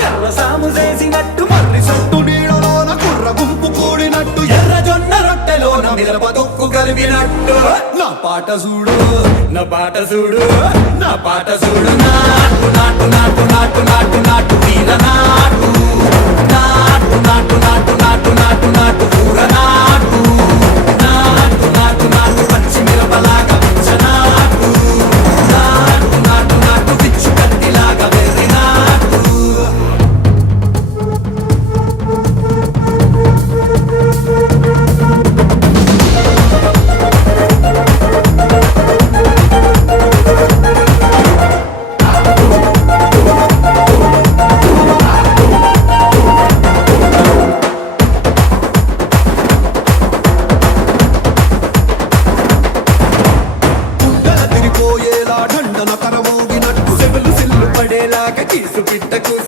కర్ర సాము చేసినట్టు మర్రి సొట్టు నీడలోన కుర్ర గుంపు కూడినట్టు ఎర్ర జొన్న రొట్టెలోన మిరప తొక్కు కలిపినట్టు నా పాట చూడు నా పాట చూడు నా పాట చూడు నాటు నాటు నాటు నాటు నాటు నాటు